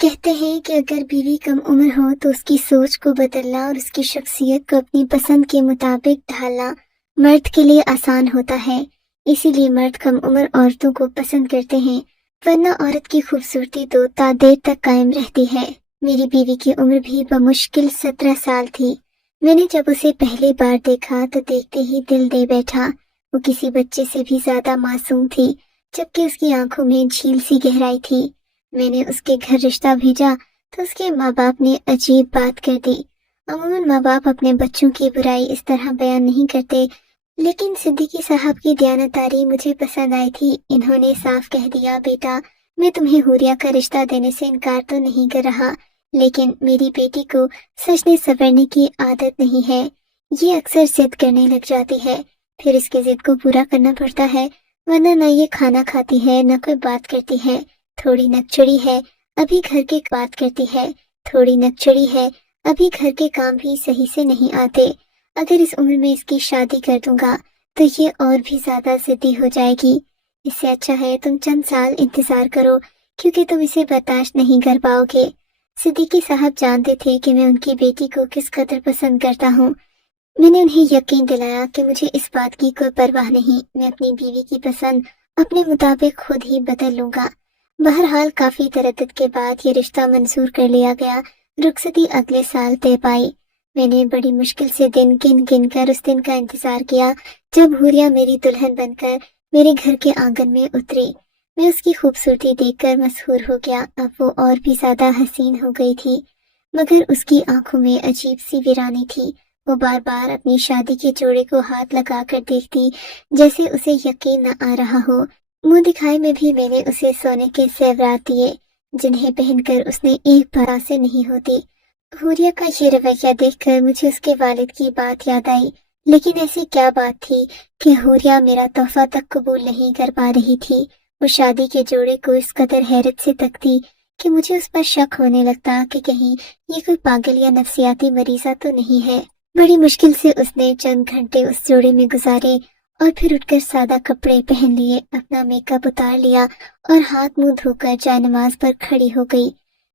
کہتے ہیں کہ اگر بیوی کم عمر ہو تو اس کی سوچ کو بدلنا اور اس کی شخصیت کو اپنی پسند کے مطابق ڈھالنا مرد کے لیے آسان ہوتا ہے۔ اسی لیے مرد کم عمر عورتوں کو پسند کرتے ہیں، ورنہ عورت کی خوبصورتی تو تا دیر تک قائم رہتی ہے۔ میری بیوی کی عمر بھی بمشکل 17 سال تھی۔ میں نے جب اسے پہلی بار دیکھا تو دیکھتے ہی دل دے بیٹھا۔ وہ کسی بچے سے بھی زیادہ معصوم تھی، جبکہ اس کی آنکھوں میں جھیل سی گہرائی تھی۔ میں نے اس کے گھر رشتہ بھیجا تو اس کے ماں باپ نے عجیب بات کر دی۔ عموماً ماں باپ اپنے بچوں کی برائی اس طرح بیان نہیں کرتے، لیکن صدیقی صاحب کی دیانتداری مجھے پسند آئی تھی۔ انہوں نے صاف کہہ دیا، بیٹا میں تمہیں حوریہ کا رشتہ دینے سے انکار تو نہیں کر رہا، لیکن میری بیٹی کو سجنے سنورنے کی عادت نہیں ہے۔ یہ اکثر ضد کرنے لگ جاتی ہے، پھر اس کے ضد کو پورا کرنا پڑتا ہے، ورنہ نہ یہ کھانا کھاتی ہے نہ کوئی بات کرتی ہے۔ تھوڑی نکچڑی ہے، ابھی گھر کے بات کرتی ہے، تھوڑی نکچڑی ہے، ابھی گھر کے کام بھی صحیح سے نہیں آتے۔ اگر اس عمر میں اس کی شادی کر دوں گا تو یہ اور بھی زیادہ ضدی ہو جائے گی۔ اس سے اچھا ہے تم چند سال انتظار کرو، کیونکہ تم اسے برداشت نہیں کر پاؤ گے۔ صدیقی صاحب جانتے تھے کہ میں ان کی بیٹی کو کس قدر پسند کرتا ہوں۔ میں نے انہیں یقین دلایا کہ مجھے اس بات کی کوئی پرواہ نہیں، میں اپنی بیوی کی پسند اپنے مطابق خود ہی بدل لوں گا۔ بہرحال کافی تردد کے بعد یہ رشتہ منظور کر لیا گیا۔ رخصتی اگلے سال طے پائی۔ میں نے بڑی مشکل سے دن گن گن کر اس دن کا انتظار کیا جب حوریہ میری دلہن بن کر میرے گھر کے آنگن میں اتری۔ میں اس کی خوبصورتی دیکھ کر مسحور ہو گیا۔ اب وہ اور بھی زیادہ حسین ہو گئی تھی، مگر اس کی آنکھوں میں عجیب سی ویرانی تھی۔ وہ بار بار اپنی شادی کے جوڑے کو ہاتھ لگا کر دیکھتی، جیسے اسے یقین نہ آ رہا ہو۔ منہ دکھائے میں بھی میں نے اسے سونے کے زیورات دیے، جنہیں پہن کر اس نے ایک بار سے نہیں ہوتی۔ حوریہ کا یہ رویہ دیکھ کر مجھے اس کے والد کی بات یاد آئی، لیکن ایسی کیا بات تھی کہ حوریہ میرا تحفہ تک قبول نہیں کر پا رہی تھی؟ وہ شادی کے جوڑے کو اس قدر حیرت سے تکتی کہ مجھے اس پر شک ہونے لگتا کہ کہیں یہ کوئی پاگل یا نفسیاتی مریضہ تو نہیں ہے۔ بڑی مشکل سے اس نے چند گھنٹے اس جوڑے میں گزارے اور پھر اٹھ کر سادہ کپڑے پہن لیے، اپنا میک اپ اتار لیا اور ہاتھ منہ دھو کر جائے نماز پر کھڑی ہو گئی۔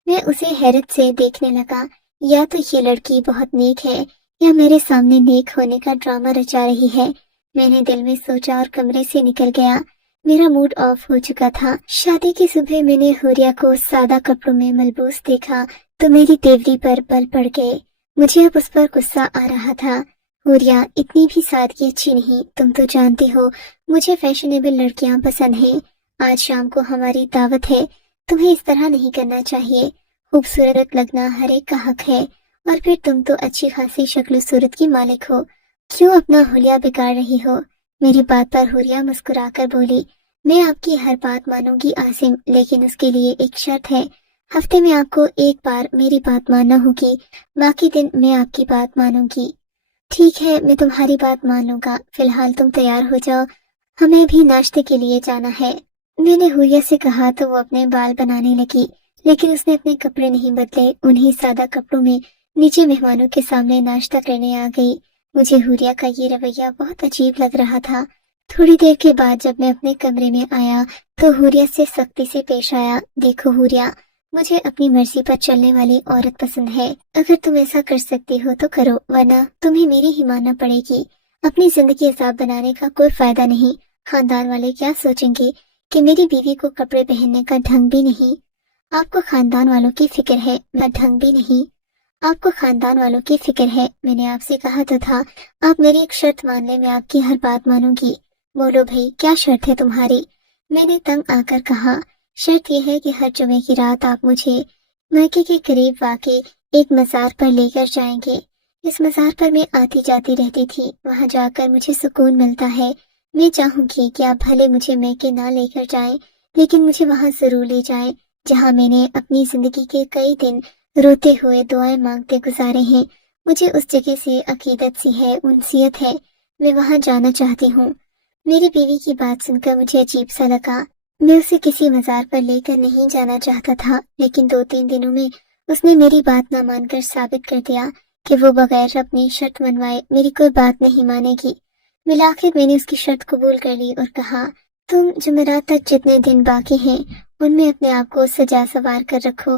میں اسے حیرت سے دیکھنے لگا، یا تو یہ لڑکی بہت نیک ہے یا میرے سامنے نیک ہونے کا ڈرامہ رچا رہی ہے۔ میں نے دل میں سوچا اور کمرے سے نکل گیا۔ میرا موڈ آف ہو چکا تھا۔ شادی کی صبح میں نے حوریہ کو سادہ کپڑوں میں ملبوس دیکھا تو میری تیوری پر بل پڑ گئے۔ مجھے اب اس پر غصہ آ رہا تھا۔ حوریہ اتنی بھی سادگی اچھی نہیں، تم تو جانتی ہو مجھے فیشنیبل لڑکیاں پسند ہیں۔ آج شام کو ہماری دعوت ہے، تمہیں اس طرح نہیں کرنا چاہیے۔ خوبصورت لگنا ہر ایک کا حق ہے، اور پھر تم تو اچھی خاصی شکل و صورت کی مالک ہو، کیوں اپنا حلیہ بگاڑ رہی ہو؟ میری بات پر حوریہ مسکرا کر بولی، میں آپ کی ہر بات مانوں گی عاصم، لیکن اس کے لیے ایک شرط ہے۔ ہفتے میں آپ کو ایک بار میری بات ماننا ہوگی، باقی دن میں آپ کی بات مانوں گی۔ ٹھیک ہے، میں تمہاری بات مان لوں گا۔ فی الحال تم تیار ہو جاؤ، ہمیں بھی ناشتے کے لیے جانا ہے۔ میں نے حوریہ سے کہا تو وہ اپنے بال بنانے لگی، لیکن اس نے اپنے کپڑے نہیں بدلے، انہی سادہ کپڑوں میں نیچے مہمانوں کے سامنے ناشتہ کرنے آ گئی۔ مجھے حوریہ کا یہ رویہ بہت عجیب لگ رہا تھا۔ تھوڑی دیر کے بعد جب میں اپنے کمرے میں آیا تو حوریہ سے سختی سے پیش آیا، دیکھو حوریہ، مجھے اپنی مرضی پر چلنے والی عورت پسند ہے۔ اگر تم ایسا کر سکتی ہو تو کرو، ورنہ تمہیں میری ہی ماننا پڑے گی۔ اپنی زندگی عذاب بنانے کا کوئی فائدہ نہیں۔ خاندان والے کیا سوچیں گے کہ میری بیوی کو کپڑے پہننے کا ڈھنگ بھی نہیں؟ آپ کو خاندان والوں کی فکر ہے، میں ڈھنگ بھی نہیں۔ آپ کو خاندان والوں کی فکر ہے، میں نے آپ سے کہا تو تھا آپ میری ایک شرط مان لیں، میں آپ کی ہر بات مانوں گی۔ بولو بھائی، کیا شرط ہے تمہاری؟ میں نے تنگ آ کر کہا، شرط یہ ہے کہ ہر جمعے کی رات آپ مجھے میکے کے قریب واقع ایک مزار پر لے کر جائیں گے۔ اس مزار پر میں آتی جاتی رہتی تھی، وہاں جا کر مجھے سکون ملتا ہے۔ میں چاہوں گی کہ آپ بھلے مجھے میکے نہ لے کر جائیں، لیکن مجھے وہاں ضرور لے جائیں جہاں میں نے اپنی زندگی کے کئی دن روتے ہوئے دعائیں مانگتے گزارے ہیں۔ مجھے اس جگہ سے عقیدت سی ہے، انسیت ہے، میں وہاں جانا چاہتی ہوں۔ میری بیوی کی بات سن کر مجھے عجیب سا لگا۔ میں اسے کسی مزار پر لے کر نہیں جانا چاہتا تھا، لیکن 2-3 دنوں میں اس نے میری بات نہ مان کر ثابت کر دیا کہ وہ بغیر اپنی شرط منوائے میری کوئی بات نہیں مانے گی۔ بالآخر میں نے اس کی شرط قبول کر لی اور کہا، تم جمعرات تک جتنے دن باقی ہیں ان میں اپنے آپ کو سجا سنوار کر رکھو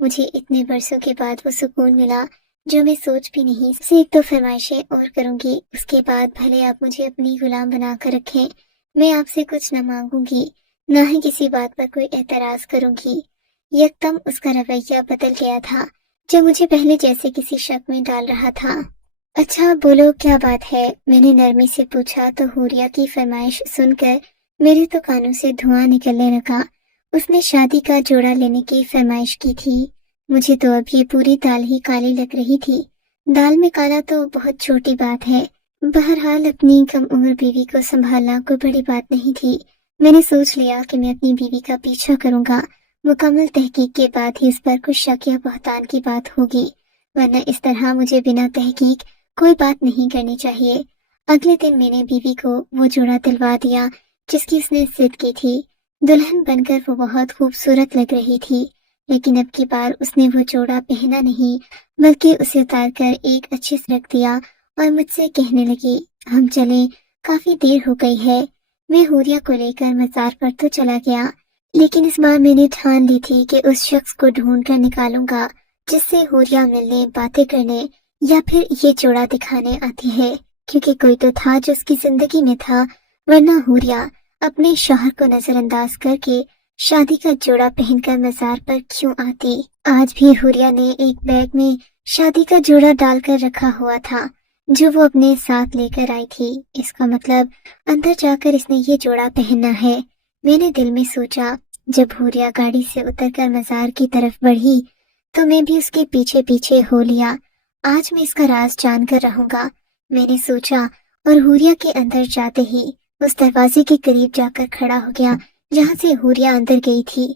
مجھے اتنے برسوں کے بعد وہ سکون ملا جو میں سوچ بھی نہیں سے ایک دو فرمائشیں اور کروں گی، اس کے بعد بھلے آپ مجھے اپنی غلام بنا کر رکھیں، میں آپ سے کچھ نہ مانگوں گی، نہ ہی کسی بات پر کوئی اعتراض کروں گی۔ یکدم اس کا رویہ بدل گیا تھا جو مجھے پہلے جیسے کسی شک میں ڈال رہا تھا۔ اچھا بولو کیا بات ہے؟ میں نے نرمی سے پوچھا تو حوریہ کی فرمائش سن کر میرے تو کانوں سے دھواں نکلنے لگا۔ اس نے شادی کا جوڑا لینے کی فرمائش کی تھی۔ مجھے تو اب یہ پوری دال ہی کالی لگ رہی تھی۔ دال میں کالا تو بہت چھوٹی بات ہے، بہرحال اپنی کم عمر بیوی کو سنبھالنا کوئی بڑی بات نہیں تھی۔ میں نے سوچ لیا کہ میں اپنی بیوی کا پیچھا کروں گا، مکمل تحقیق کے بعد ہی اس پر کچھ شک یا بہتان کی بات ہوگی، ورنہ اس طرح مجھے بنا تحقیق کوئی بات نہیں کرنی چاہیے۔ اگلے دن میں نے بیوی کو وہ جوڑا دلوا دیا جس کی اس نے ضد کی تھی۔ دلہن بن کر وہ بہت خوبصورت لگ رہی تھی، لیکن اب کی بار اس نے وہ جوڑا پہنا نہیں بلکہ اسے اتار کر ایک اچھے سے رکھ دیا اور مجھ سے کہنے لگی، ہم چلیں، کافی دیر ہو گئی ہے۔ میں حوریہ کو لے کر مزار پر تو چلا گیا، لیکن اس بار میں نے ٹھان لی تھی کہ اس شخص کو ڈھونڈ کر نکالوں گا جس سے حوریہ ملنے، باتیں کرنے یا پھر یہ جوڑا دکھانے آتی ہے، کیونکہ کوئی تو تھا جو اس کی زندگی میں تھا، ورنہ حوریہ اپنے شوہر کو نظر انداز کر کے شادی کا جوڑا پہن کر مزار پر کیوں آتی؟ آج بھی حوریہ نے ایک بیگ میں شادی کا جوڑا ڈال کر رکھا ہوا تھا جو وہ اپنے ساتھ لے کر آئی تھی۔ اس کا مطلب اندر جا کر اس نے یہ جوڑا پہننا ہے۔ میں نے دل میں سوچا۔ جب حوریہ گاڑی سے اتر کر مزار کی طرف بڑھی تو میں بھی اس کے پیچھے پیچھے ہو لیا۔ آج میں اس کا راز جان کر رہوں گا، میں نے سوچا، اور حوریہ کے اندر جاتے ہی اس دروازے کے قریب جا کر کھڑا ہو گیا جہاں سے حوریہ اندر گئی تھی۔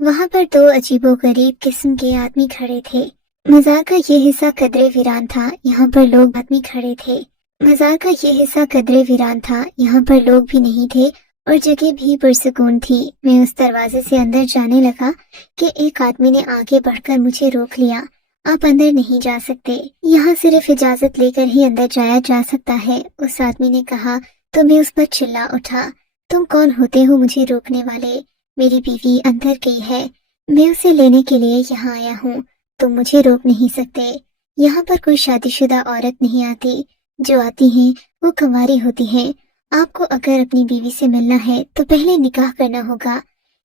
وہاں پر دو عجیب و غریب قسم کے آدمی کھڑے تھے۔ مزار کا یہ حصہ قدرے ویران تھا، یہاں پر لوگ آدمی کھڑے تھے۔ مزار کا یہ حصہ قدرے ویران تھا، یہاں پر لوگ بھی نہیں تھے اور جگہ بھی پرسکون تھی۔ میں اس دروازے سے اندر جانے لگا کہ ایک آدمی نے آگے بڑھ کر مجھے روک لیا۔ آپ اندر نہیں جا سکتے، یہاں صرف اجازت لے کر ہی اندر جایا جا سکتا ہے، اس آدمی نے کہا۔ تو میں اس پر چلا اٹھا، تم کون ہوتے ہو مجھے روکنے والے؟ میری بیوی اندر گئی ہے، میں اسے لینے کے لیے یہاں آیا ہوں، تم مجھے روک نہیں سکتے۔ یہاں پر کوئی شادی شدہ عورت نہیں آتی، جو آتی ہیں وہ کنواری ہوتی ہیں۔ آپ کو اگر اپنی بیوی سے ملنا ہے تو پہلے نکاح کرنا ہوگا۔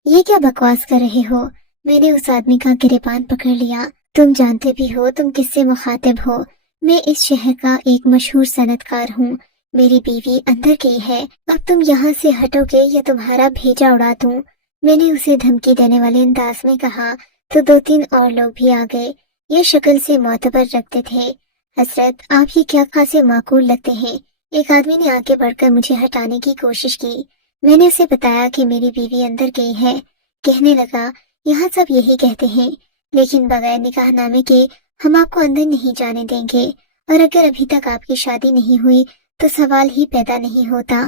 یہ کیا بکواس کر رہے ہو؟ میں نے اس آدمی کا گریبان پکڑ لیا۔ تم جانتے بھی ہو تم کس سے مخاطب ہو؟ میں اس شہر کا ایک مشہور صنعت کار ہوں، میری بیوی اندر گئی ہے، اب تم یہاں سے ہٹو گے یا تمہارا بھیجا اڑا دوں؟ میں نے اسے دھمکی دینے والے انداز میں کہا تو دو تین اور لوگ بھی آ گئے، یہ شکل سے معتبر رکھتے تھے۔ حضرت آپ یہ کیا خاصے معقول لگتے ہیں؟ ایک آدمی نے آگے بڑھ کر مجھے ہٹانے کی کوشش کی۔ میں نے اسے بتایا کہ میری بیوی اندر گئی ہے۔ کہنے لگا، یہاں سب یہی کہتے ہیں، لیکن بغیر نکاح نامے کے ہم آپ کو اندر نہیں جانے دیں گے، اور اگر ابھی تک آپ کی شادی نہیں ہوئی تو سوال ہی پیدا نہیں ہوتا۔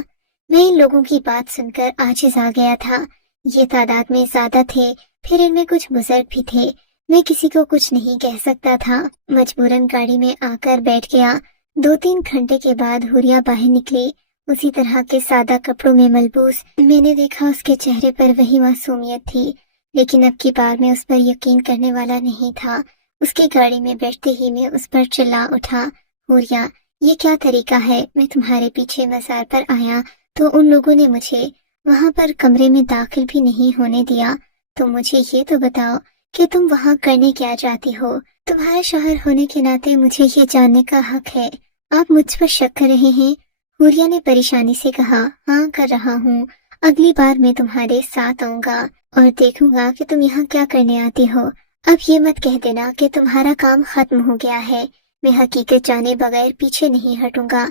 میں ان لوگوں کی بات سن کر عاجز آ گیا تھا۔ یہ تعداد میں زیادہ تھے، پھر ان میں کچھ بزرگ بھی تھے، میں کسی کو کچھ نہیں کہہ سکتا تھا۔ مجبوراً گاڑی میں آ کر بیٹھ گیا۔ 2-3 گھنٹے کے بعد حوریہ باہر نکلی، اسی طرح کے سادہ کپڑوں میں ملبوس۔ میں نے دیکھا اس کے چہرے پر وہی معصومیت تھی، لیکن اب کی بار میں اس پر یقین کرنے والا نہیں تھا۔ اس کی گاڑی میں بیٹھتے ہی میں اس پر چلا اٹھا، حوریہ یہ کیا طریقہ ہے؟ میں تمہارے پیچھے مزار پر آیا تو ان لوگوں نے مجھے وہاں پر کمرے میں داخل بھی نہیں ہونے دیا۔ تم مجھے یہ تو بتاؤ کہ تم وہاں کرنے کیا چاہتی ہو؟ تمہارا شوہر ہونے کے ناطے مجھے یہ جاننے کا حق ہے۔ آپ مجھ پر شک کر رہے ہیں؟ حوریہ نے پریشانی سے کہا، ہاں کر رہا ہوں، اگلی بار میں تمہارے ساتھ آؤں گا اور دیکھوں گا کہ تم یہاں کیا کرنے آتی ہو۔ اب یہ مت کہہ دینا کہ تمہارا کام ختم ہو گیا ہے، میں حقیقت جانے بغیر پیچھے نہیں ہٹوں گا۔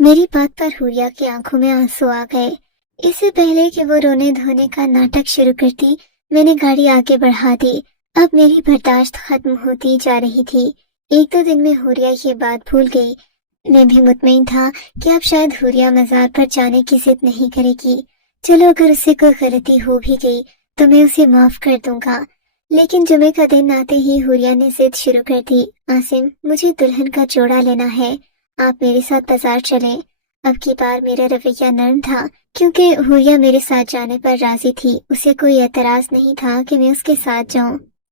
میری بات پر حوریہ کی آنکھوں میں آنسو آ گئے۔ اس سے پہلے کہ وہ رونے دھونے کا ناٹک شروع کرتی، میں نے گاڑی آگے بڑھا دی۔ اب میری برداشت ختم ہوتی جا رہی تھی۔ 1-2 دن میں حوریہ یہ بات بھول گئی۔ میں بھی مطمئن تھا کہ اب شاید حوریہ مزار پر جانے کی ضد نہیں کرے گی۔ چلو اگر اسے کوئی غلطی ہو بھی گئی تو میں اسے معاف کر دوں گا۔ لیکن جمعے کا دن آتے ہی حوریہ نے ضد شروع کر دی، عاصم مجھے دلہن کا جوڑا لینا ہے، آپ میرے ساتھ بازار چلیں۔ اب کی بار میرا رویہ نرم تھا کیونکہ حوریہ میرے ساتھ جانے پر راضی تھی، اسے کوئی اعتراض نہیں تھا کہ میں اس کے ساتھ جاؤں۔